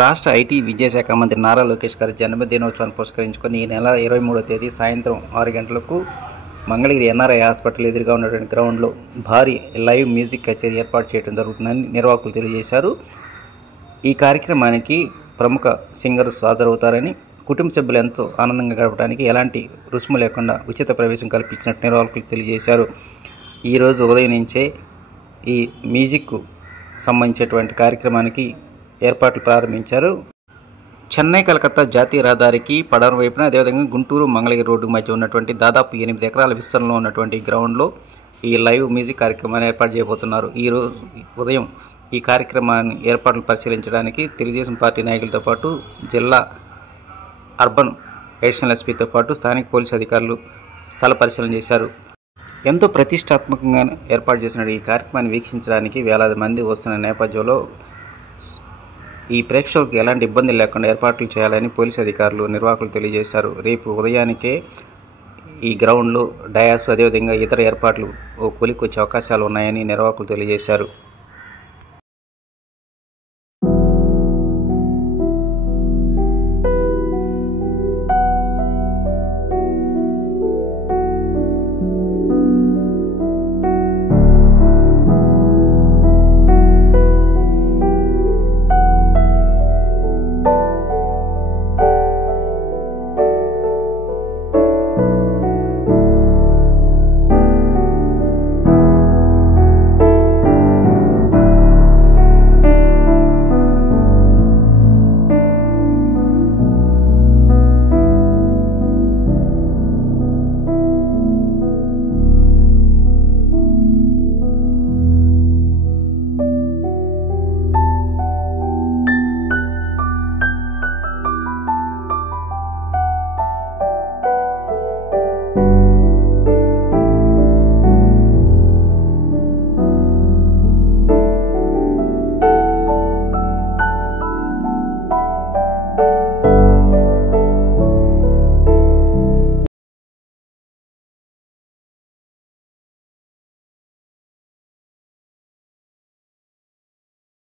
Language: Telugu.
రాష్ట్ర ఐటీ విద్యాశాఖ మంత్రి నారా లోకేష్ గారి జన్మదినోత్సవాన్ని పురస్కరించుకొని ఈ నెల 23వ తేదీ సాయంత్రం 6 గంటలకు మంగళగిరి ఎన్ఆర్ఐ హాస్పిటల్ ఎదురుగా ఉన్నటువంటి గ్రౌండ్లో భారీ లైవ్ మ్యూజిక్ కచేరీ ఏర్పాటు చేయడం జరుగుతుందని నిర్వాహకులు తెలియజేశారు. ఈ కార్యక్రమానికి ప్రముఖ సింగర్స్ హాజరవుతారని, కుటుంబ సభ్యులు ఎంతో ఆనందంగా గడపడానికి ఎలాంటి రుసుము లేకుండా ఉచిత ప్రవేశం కల్పించినట్టు నిర్వాహకులు తెలియజేశారు. ఈరోజు ఉదయం నుంచే ఈ మ్యూజిక్ సంబంధించినటువంటి కార్యక్రమానికి ఏర్పాట్లు ప్రారంభించారు. చెన్నై కలకత్తా జాతీయ రహదారికి పడమర వైపున, అదేవిధంగా గుంటూరు మంగళగిరి రోడ్డుకు మధ్య ఉన్నటువంటి దాదాపు 8 ఎకరాల విస్తరణలో ఉన్నటువంటి గ్రౌండ్లో ఈ లైవ్ మ్యూజిక్ కార్యక్రమాన్ని ఏర్పాటు చేయబోతున్నారు. ఈరోజు ఉదయం ఈ కార్యక్రమాన్ని ఏర్పాట్లు పరిశీలించడానికి తెలుగుదేశం పార్టీ నాయకులతో పాటు జిల్లా అర్బన్ అడిషనల్ ఎస్పీతో పాటు స్థానిక పోలీసు అధికారులు స్థల పరిశీలన చేశారు. ఎంతో ప్రతిష్టాత్మకంగా ఏర్పాటు చేసిన ఈ కార్యక్రమాన్ని వీక్షించడానికి వేలాది మంది వస్తున్న నేపథ్యంలో ఈ ప్రేక్షకులకు ఎలాంటి ఇబ్బంది లేకుండా ఏర్పాట్లు చేయాలని పోలీసు అధికారులు, నిర్వాహకులు తెలియజేశారు. రేపు ఉదయానికే ఈ గ్రౌండ్లో డయాస్, అదేవిధంగా ఇతర ఏర్పాట్లు కొలికొచ్చే అవకాశాలు ఉన్నాయని నిర్వాహకులు తెలియజేశారు.